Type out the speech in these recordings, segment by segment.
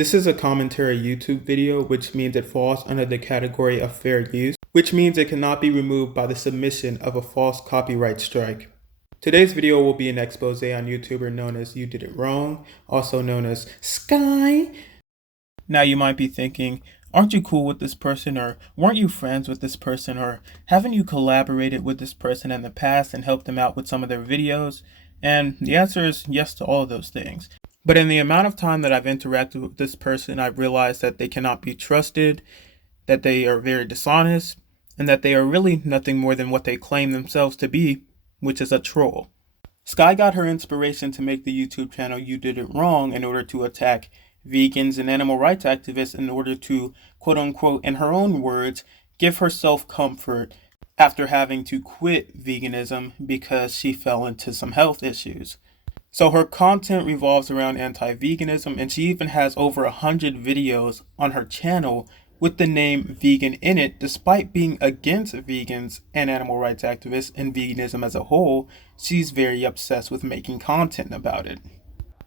This is a commentary YouTube video, which means it falls under the category of fair use, which means it cannot be removed by the submission of a false copyright strike. Today's video will be an expose on YouTuber known as You Did It Wrong, also known as Sky. Now you might be thinking, aren't you cool with this person, or weren't you friends with this person, or haven't you collaborated with this person in the past and helped them out with some of their videos? And the answer is yes to all of those things. But in the amount of time that I've interacted with this person, I've realized that they cannot be trusted, that they are very dishonest, and that they are really nothing more than what they claim themselves to be, which is a troll. Sky got her inspiration to make the YouTube channel You Did It Wrong in order to attack vegans and animal rights activists in order to, quote unquote, in her own words, give herself comfort after having to quit veganism because she fell into some health issues. So her content revolves around anti-veganism, and she even has over 100 videos on her channel with the name vegan in it. Despite being against vegans and animal rights activists and veganism as a whole, she's very obsessed with making content about it.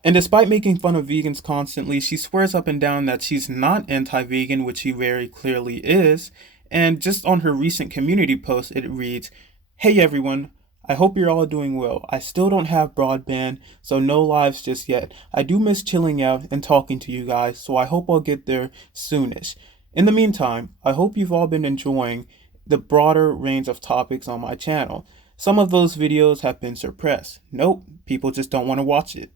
And despite making fun of vegans constantly, she swears up and down that she's not anti-vegan, which she very clearly is. And just on her recent community post, it reads, "Hey everyone, I hope you're all doing well. I still don't have broadband, so no lives just yet. I do miss chilling out and talking to you guys, so I hope I'll get there soonish. In the meantime, I hope you've all been enjoying the broader range of topics on my channel. Some of those videos have been suppressed. Nope, people just don't want to watch it.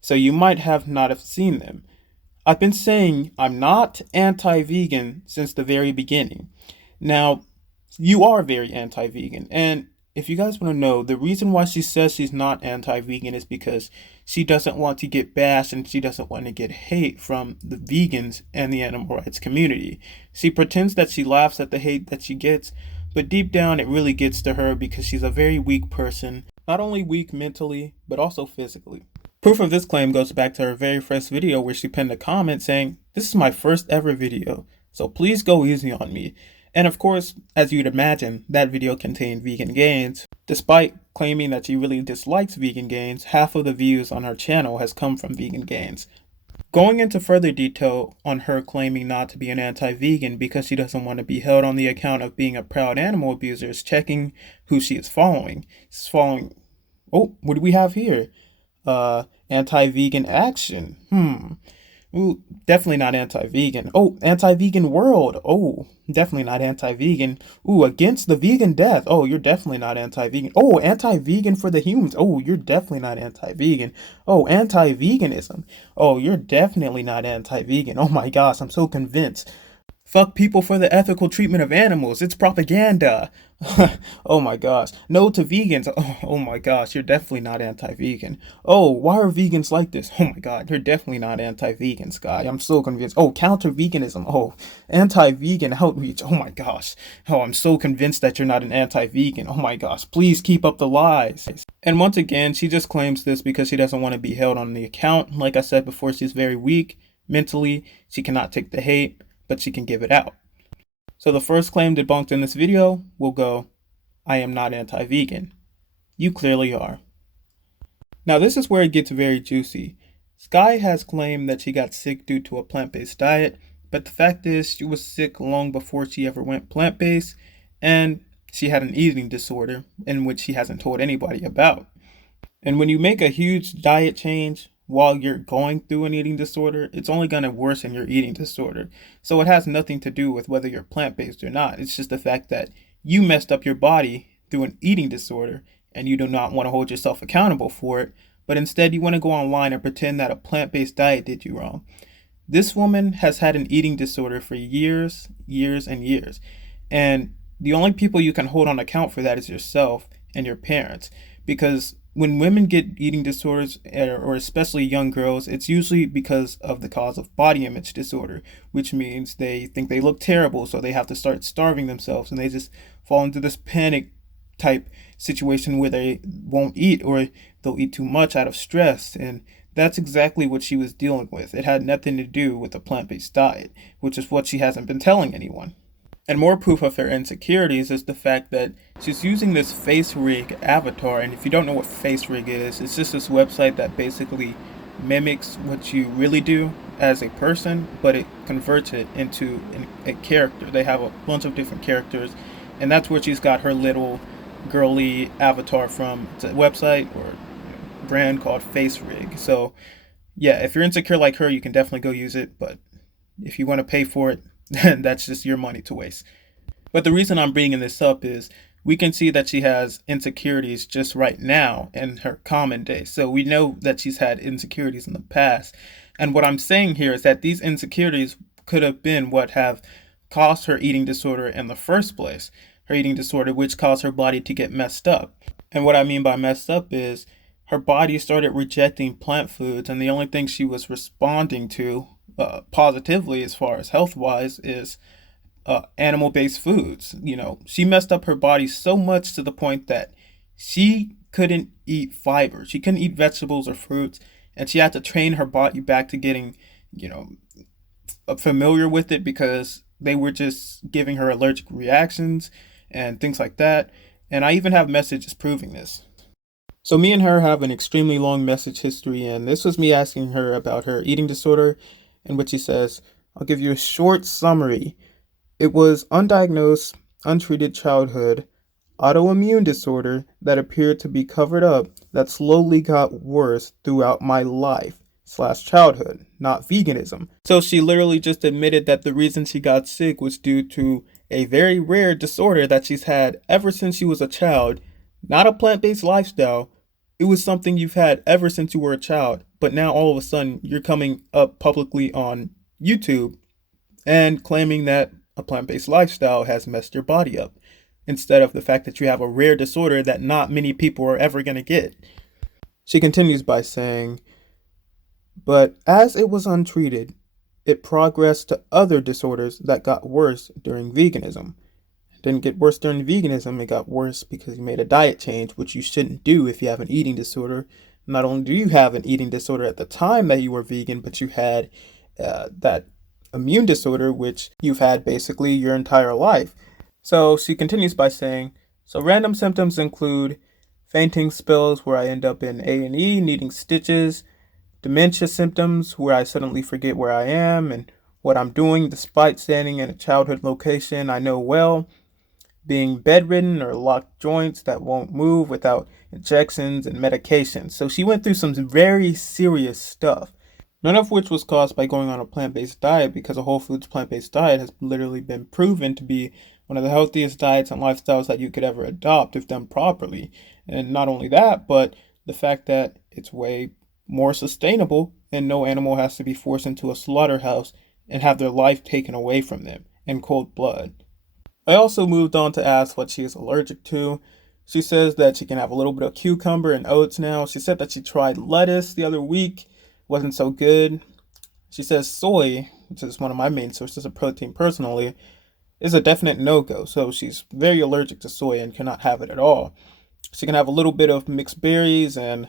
So you might have not have seen them. I've been saying I'm not anti-vegan since the very beginning. Now, you are very anti-vegan, and if you guys want to know, the reason why she says she's not anti-vegan is because she doesn't want to get bashed and she doesn't want to get hate from the vegans and the animal rights community. She pretends that she laughs at the hate that she gets, but deep down it really gets to her because she's a very weak person, not only weak mentally, but also physically. Proof of this claim goes back to her very first video where she pinned a comment saying, "This is my first ever video, so please go easy on me." And of course, as you'd imagine, that video contained vegan gains. Despite claiming that she really dislikes vegan gains, half of the views on her channel has come from vegan gains. Going into further detail on her claiming not to be an anti-vegan because she doesn't want to be held on the account of being a proud animal abuser is checking who she is following. She's following, oh, what do we have here? Anti-vegan action. Ooh, definitely not anti-vegan. Oh, anti-vegan world. Oh, definitely not anti-vegan. Ooh, against the vegan death. Oh, you're definitely not anti-vegan. Oh, anti-vegan for the humans. Oh, you're definitely not anti-vegan. Oh, anti-veganism. Oh, you're definitely not anti-vegan. Oh my gosh, I'm so convinced. Fuck people for the ethical treatment of animals. It's propaganda. Oh my gosh. No to vegans. Oh my gosh, you're definitely not anti-vegan. Oh, why are vegans like this? Oh my god, you're definitely not anti-vegan, Sky. I'm so convinced. Oh, counter-veganism. Oh, anti-vegan outreach. Oh my gosh. Oh, I'm so convinced that you're not an anti-vegan. Oh my gosh, please keep up the lies. And once again, she just claims this because she doesn't want to be held on the account. Like I said before, she's very weak mentally. She cannot take the hate, but she can give it out. So the first claim debunked in this video will go, "I am not anti-vegan." You clearly are. Now this is where it gets very juicy. Sky has claimed that she got sick due to a plant-based diet, but the fact is she was sick long before she ever went plant-based, and she had an eating disorder in which she hasn't told anybody about. And when you make a huge diet change while you're going through an eating disorder, it's only going to worsen your eating disorder. So it has nothing to do with whether you're plant-based or not. It's just the fact that you messed up your body through an eating disorder and you do not want to hold yourself accountable for it, but instead you want to go online and pretend that a plant-based diet did you wrong. This woman has had an eating disorder for years and years. And the only people you can hold on account for that is yourself and your parents, because when women get eating disorders, or especially young girls, it's usually because of the cause of body image disorder, which means they think they look terrible, so they have to start starving themselves, and they just fall into this panic type situation where they won't eat, or they'll eat too much out of stress. And that's exactly what she was dealing with. It had nothing to do with a plant-based diet, which is what she hasn't been telling anyone. And more proof of her insecurities is the fact that she's using this face rig avatar. And if you don't know what face rig is, it's just this website that basically mimics what you really do as a person, but it converts it into a character. They have a bunch of different characters, and that's where she's got her little girly avatar from. It's a website or brand called FaceRig. So yeah, if you're insecure like her, you can definitely go use it, but if you want to pay for it, then that's just your money to waste. But the reason I'm bringing this up is we can see that she has insecurities just right now in her common day. So we know that she's had insecurities in the past. And what I'm saying here is that these insecurities could have been what have caused her eating disorder in the first place. Her eating disorder, which caused her body to get messed up. And what I mean by messed up is her body started rejecting plant foods, and the only thing she was responding to positively, as far as health wise, is animal based foods. You know, she messed up her body so much to the point that she couldn't eat fiber, she couldn't eat vegetables or fruits, and she had to train her body back to getting, you know, familiar with it because they were just giving her allergic reactions and things like that. And I even have messages proving this. So me and her have an extremely long message history, and this was me asking her about her eating disorder, in which she says, I'll give you a short summary. It was undiagnosed, untreated childhood, autoimmune disorder that appeared to be covered up that slowly got worse throughout my life / childhood, not veganism. So she literally just admitted that the reason she got sick was due to a very rare disorder that she's had ever since she was a child, not a plant-based lifestyle. It was something you've had ever since you were a child, but now all of a sudden you're coming up publicly on YouTube and claiming that a plant-based lifestyle has messed your body up, instead of the fact that you have a rare disorder that not many people are ever going to get. She continues by saying, but as it was untreated, it progressed to other disorders that got worse during veganism. It didn't get worse during veganism, it got worse because you made a diet change, which you shouldn't do if you have an eating disorder. Not only do you have an eating disorder at the time that you were vegan, but you had that immune disorder, which you've had basically your entire life. So she continues by saying, so random symptoms include fainting spells where I end up in A&E needing stitches, dementia symptoms where I suddenly forget where I am and what I'm doing despite standing in a childhood location I know well, being bedridden or locked joints that won't move without injections and medications. So she went through some very serious stuff. None of which was caused by going on a plant-based diet, because a whole foods plant-based diet has literally been proven to be one of the healthiest diets and lifestyles that you could ever adopt if done properly. And not only that, but the fact that it's way more sustainable and no animal has to be forced into a slaughterhouse and have their life taken away from them in cold blood. I also moved on to ask what she is allergic to. She says that she can have a little bit of cucumber and oats now. She said that she tried lettuce the other week. Wasn't so good. She says soy, which is one of my main sources of protein personally, is a definite no-go. So she's very allergic to soy and cannot have it at all. She can have a little bit of mixed berries and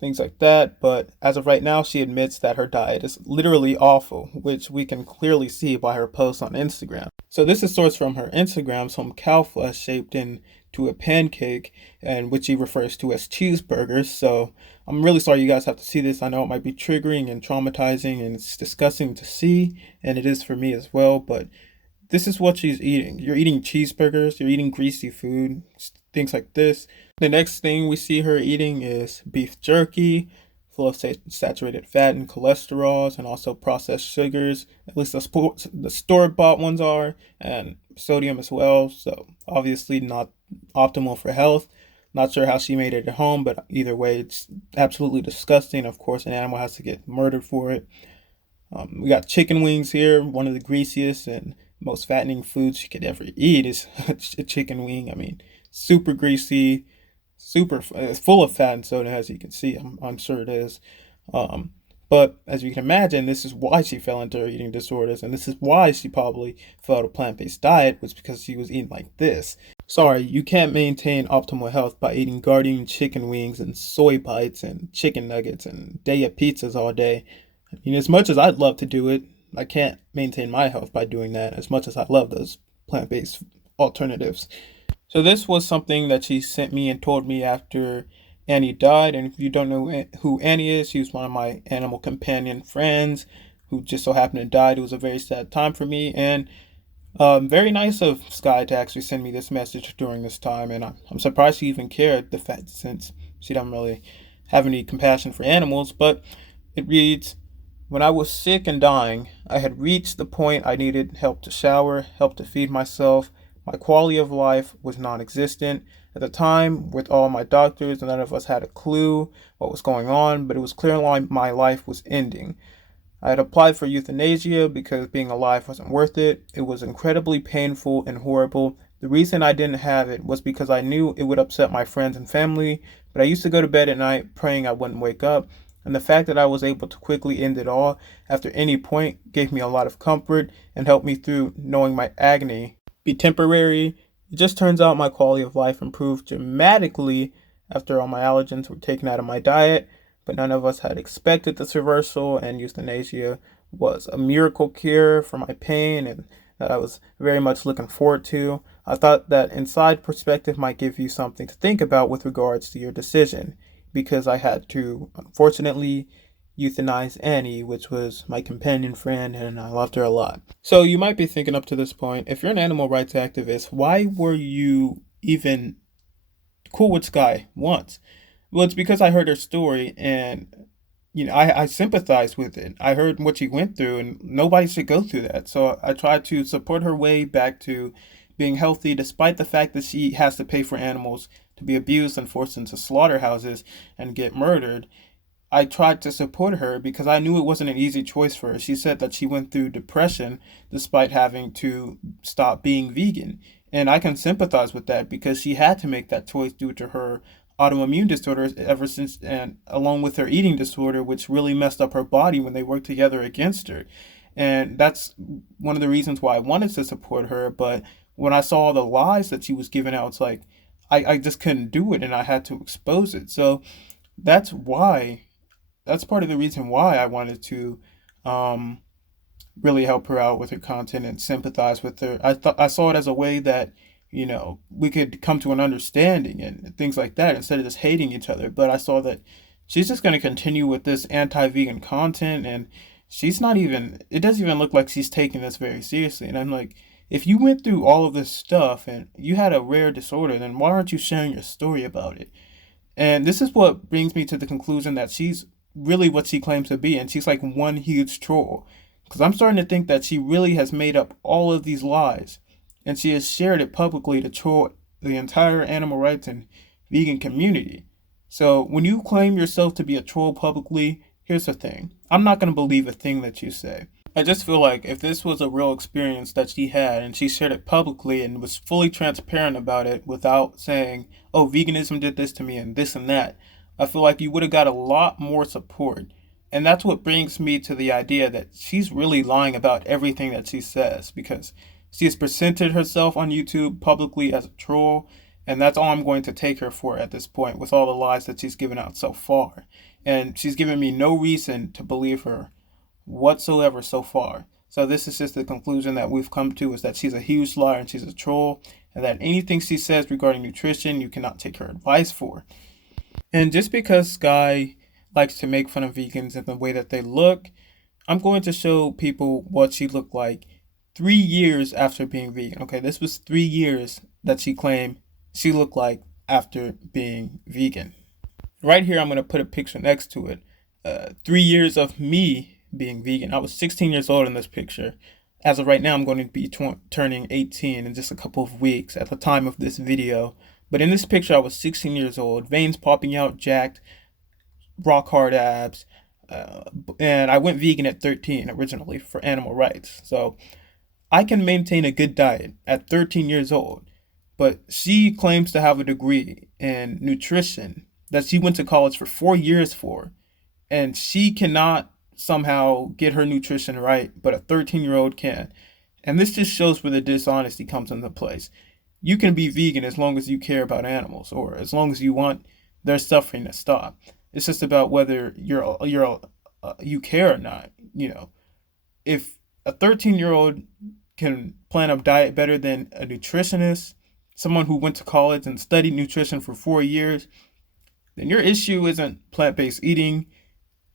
things like that, but as of right now, she admits that her diet is literally awful, which we can clearly see by her posts on Instagram. So this is sourced from her Instagram, some cow flesh shaped into a pancake, and which she refers to as cheeseburgers. So I'm really sorry you guys have to see this. I know it might be triggering and traumatizing, and it's disgusting to see, and it is for me as well, but this is what she's eating. You're eating cheeseburgers, you're eating greasy food, things like this. The next thing we see her eating is beef jerky, full of saturated fat and cholesterols, and also processed sugars. At least the store-bought ones are, and sodium as well. So obviously not optimal for health. Not sure how she made it at home, but either way, it's absolutely disgusting. Of course, an animal has to get murdered for it. We got chicken wings here. One of the greasiest and most fattening foods you could ever eat is a chicken wing. I mean, super greasy, super full of fat and soda, as you can see. I'm sure it is. But as you can imagine, this is why she fell into her eating disorders, and this is why she probably followed a plant-based diet, was because she was eating like this. Sorry, you can't maintain optimal health by eating Gardein chicken wings and soy bites and chicken nuggets and day of pizzas all day. I mean, as much as I'd love to do it, I can't maintain my health by doing that, as much as I love those plant-based alternatives. So this was something that she sent me and told me after Annie died. And if you don't know who Annie is, she was one of my animal companion friends who just so happened to die. It was a very sad time for me, and very nice of Sky to actually send me this message during this time, and I'm surprised she even cared. The fact since she doesn't really have any compassion for animals, but it reads, "When I was sick and dying, I had reached the point I needed help to shower, help to feed myself. My quality of life was non-existent. At the time, with all my doctors, none of us had a clue what was going on, but it was clear my life was ending. I had applied for euthanasia because being alive wasn't worth it. It was incredibly painful and horrible. The reason I didn't have it was because I knew it would upset my friends and family, but I used to go to bed at night praying I wouldn't wake up, and the fact that I was able to quickly end it all after any point gave me a lot of comfort and helped me through knowing my agony be temporary. It just turns out my quality of life improved dramatically after all my allergens were taken out of my diet, but none of us had expected this reversal, and euthanasia was a miracle cure for my pain and that I was very much looking forward to. I thought that inside perspective might give you something to think about with regards to your decision, because I had to, unfortunately, euthanize Annie, which was my companion friend, and I loved her a lot." So you might be thinking up to this point, if you're an animal rights activist, why were you even cool with Sky once? Well, it's because I heard her story, and I sympathize with it. I heard what she went through, and nobody should go through that. So I tried to support her way back to being healthy, despite the fact that she has to pay for animals to be abused and forced into slaughterhouses and get murdered. I tried to support her because I knew it wasn't an easy choice for her. She said that she went through depression despite having to stop being vegan. And I can sympathize with that because she had to make that choice due to her autoimmune disorders ever since, and along with her eating disorder, which really messed up her body when they worked together against her. And that's one of the reasons why I wanted to support her. But when I saw the lies that she was giving out, it's like I just couldn't do it and I had to expose it. So that's why that's part of the reason why I wanted to um, really help her out with her content and sympathize with her. I saw it as a way that we could come to an understanding and things like that instead of just hating each other. But I saw that she's just going to continue with this anti-vegan content, and she's not even. It doesn't even look like she's taking this very seriously. And I'm like, if you went through all of this stuff and you had a rare disorder, then why aren't you sharing your story about it? And this is what brings me to the conclusion that she's really what she claims to be, and she's like one huge troll. Because I'm starting to think that she really has made up all of these lies, and she has shared it publicly to troll the entire animal rights and vegan community. So when you claim yourself to be a troll publicly, here's the thing. I'm not going to believe a thing that you say. I just feel like if this was a real experience that she had and she shared it publicly and was fully transparent about it without saying, oh, veganism did this to me and this and that, I feel like you would have got a lot more support. And that's what brings me to the idea that she's really lying about everything that she says, because she has presented herself on YouTube publicly as a troll, and that's all I'm going to take her for at this point with all the lies that she's given out so far. And she's given me no reason to believe her whatsoever so far. So this is just the conclusion that we've come to, is that she's a huge liar and she's a troll, and that anything she says regarding nutrition, you cannot take her advice for. And just because Sky likes to make fun of vegans and the way that they look, I'm going to show people what she looked like 3 years after being vegan. Okay, this was 3 years that she claimed she looked like after being vegan. Right here, I'm going to put a picture next to it. 3 years of me being vegan. I was 16 years old in this picture. As of right now, I'm going to be turning 18 in just a couple of weeks at the time of this video. But in this picture, I was 16 years old, veins popping out, jacked, rock hard abs, and I went vegan at 13 originally for animal rights. So I can maintain a good diet at 13 years old. But she claims to have a degree in nutrition that she went to college for 4 years for, and she cannot somehow get her nutrition right, but a 13-year-old can. And this just shows where the dishonesty comes into place. You can be vegan as long as you care about animals, or as long as you want their suffering to stop. It's just about whether you care or not. If a 13-year-old can plan a diet better than a nutritionist, someone who went to college and studied nutrition for 4 years, then your issue isn't plant-based eating.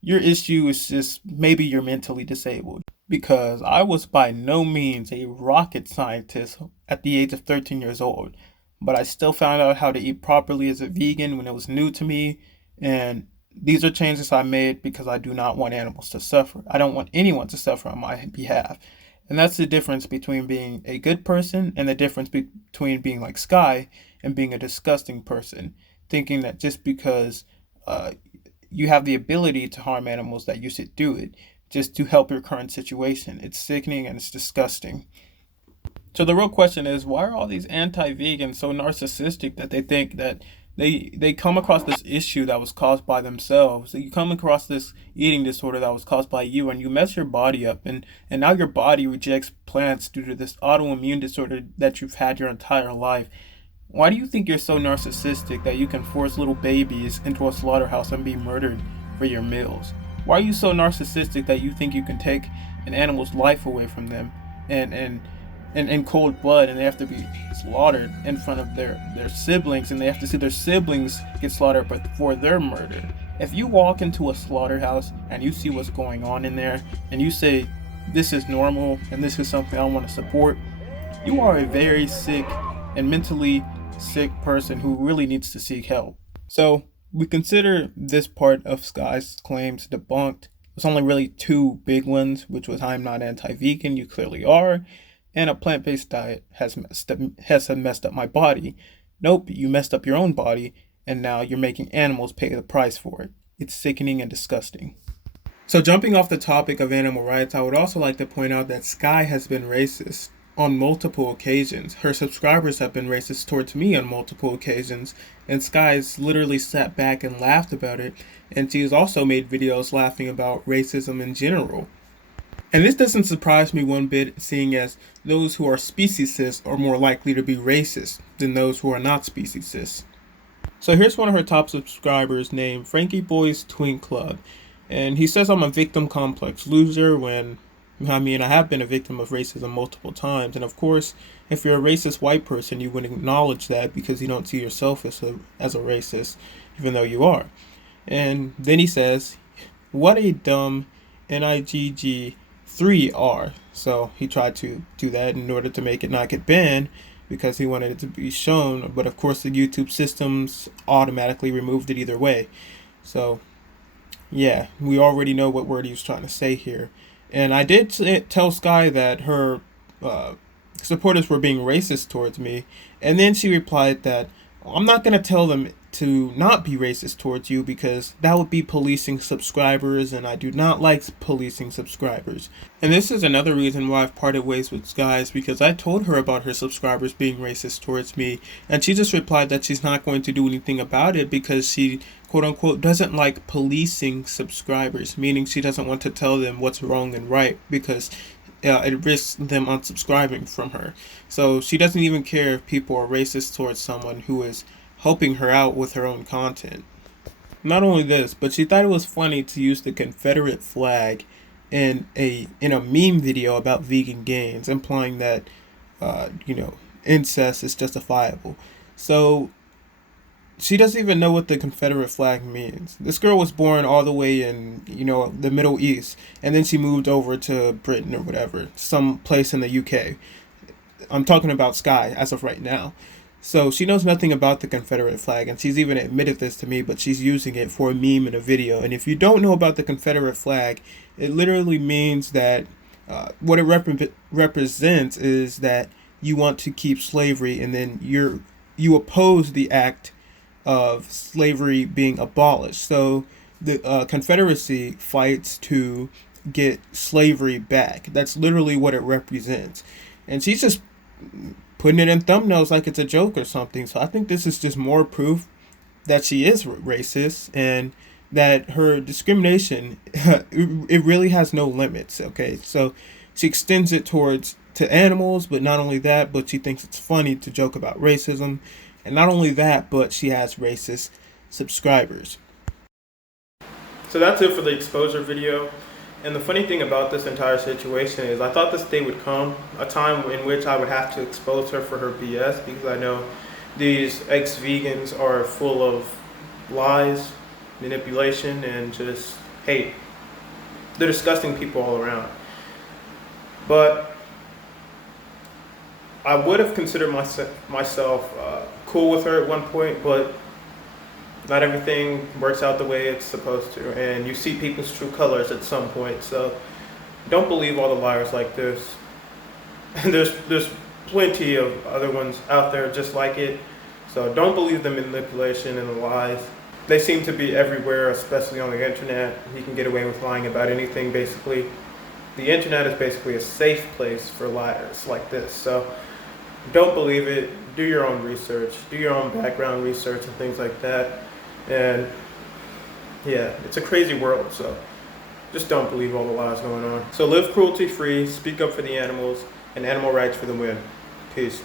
Your issue is just maybe you're mentally disabled. Because I was by no means a rocket scientist at the age of 13 years old, but I still found out how to eat properly as a vegan when it was new to me. And these are changes I made because I do not want animals to suffer. I don't want anyone to suffer on my behalf. And that's the difference between being a good person and the difference between being like Sky and being a disgusting person. Thinking that just because uh, you have the ability to harm animals that you should do it just to help your current situation. It's sickening and it's disgusting. So the real question is, why are all these anti-vegans so narcissistic that they think that they come across this issue that was caused by themselves? You come across this eating disorder that was caused by you, and you mess your body up, and now your body rejects plants due to this autoimmune disorder that you've had your entire life. Why do you think you're so narcissistic that you can force little babies into a slaughterhouse and be murdered for your meals? Why are you so narcissistic that you think you can take an animal's life away from them and in cold blood, and they have to be slaughtered in front of their siblings, and they have to see their siblings get slaughtered before they're murdered? If you walk into a slaughterhouse and you see what's going on in there and you say, this is normal and this is something I want to support, you are a very sick and mentally sick person who really needs to seek help. So we consider this part of Sky's claims debunked. There's only really two big ones, which was I'm not anti-vegan, you clearly are, and a plant-based diet has messed up my body. Nope, you messed up your own body, and now you're making animals pay the price for it. It's sickening and disgusting. So jumping off the topic of animal rights, I would also like to point out that Sky has been racist on multiple occasions. Her subscribers have been racist towards me on multiple occasions, and Sky's literally sat back and laughed about it, and she has also made videos laughing about racism in general. And this doesn't surprise me one bit, seeing as those who are speciesist are more likely to be racist than those who are not speciesist. So here's one of her top subscribers named Frankie Boy's Twink Club, and he says I'm a victim complex loser when I have been a victim of racism multiple times. And of course, if you're a racist white person, you would acknowledge that because you don't see yourself as a racist, even though you are. And then he says, what a dumb NIGG3R. So he tried to do that in order to make it not get banned because he wanted it to be shown. But of course, the YouTube systems automatically removed it either way. So yeah, we already know what word he was trying to say here. And I did tell Sky that her supporters were being racist towards me. And then she replied that I'm not going to tell them to not be racist towards you because that would be policing subscribers, and I do not like policing subscribers. And this is another reason why I've parted ways with Sky, is because I told her about her subscribers being racist towards me, and she just replied that she's not going to do anything about it because she, quote unquote, doesn't like policing subscribers, meaning she doesn't want to tell them what's wrong and right because it risks them unsubscribing from her. So she doesn't even care if people are racist towards someone who is helping her out with her own content. Not only this, but she thought it was funny to use the Confederate flag in a meme video about vegan gains, implying that incest is justifiable. So she doesn't even know what the Confederate flag means. This girl was born all the way in, the Middle East, and then she moved over to Britain or whatever, some place in the UK. I'm talking about Sky as of right now. So she knows nothing about the Confederate flag, and she's even admitted this to me, but she's using it for a meme in a video. And if you don't know about the Confederate flag, it literally means that what it represents is that you want to keep slavery, and then you oppose the act of slavery being abolished. So the Confederacy fights to get slavery back. That's literally what it represents. And she's just putting it in thumbnails like it's a joke or something. So I think this is just more proof that she is racist and that her discrimination, it really has no limits. Okay, so she extends it to animals, but not only that, but she thinks it's funny to joke about racism. And not only that, but she has racist subscribers. So that's it for the exposure video. And the funny thing about this entire situation is I thought this day would come, a time in which I would have to expose her for her BS, because I know these ex-vegans are full of lies, manipulation, and just hate. They're disgusting people all around. But I would have considered myself cool with her at one point, but not everything works out the way it's supposed to, and you see people's true colors at some point. So don't believe all the liars like this. And there's plenty of other ones out there just like it. So don't believe the manipulation and the lies. They seem to be everywhere, especially on the internet. You can get away with lying about anything, basically. The internet is basically a safe place for liars like this. So don't believe it. Do your own research. Do your own background research and things like that. And yeah, it's a crazy world, so just don't believe all the lies going on. So live cruelty free, speak up for the animals, and animal rights for the win. Peace.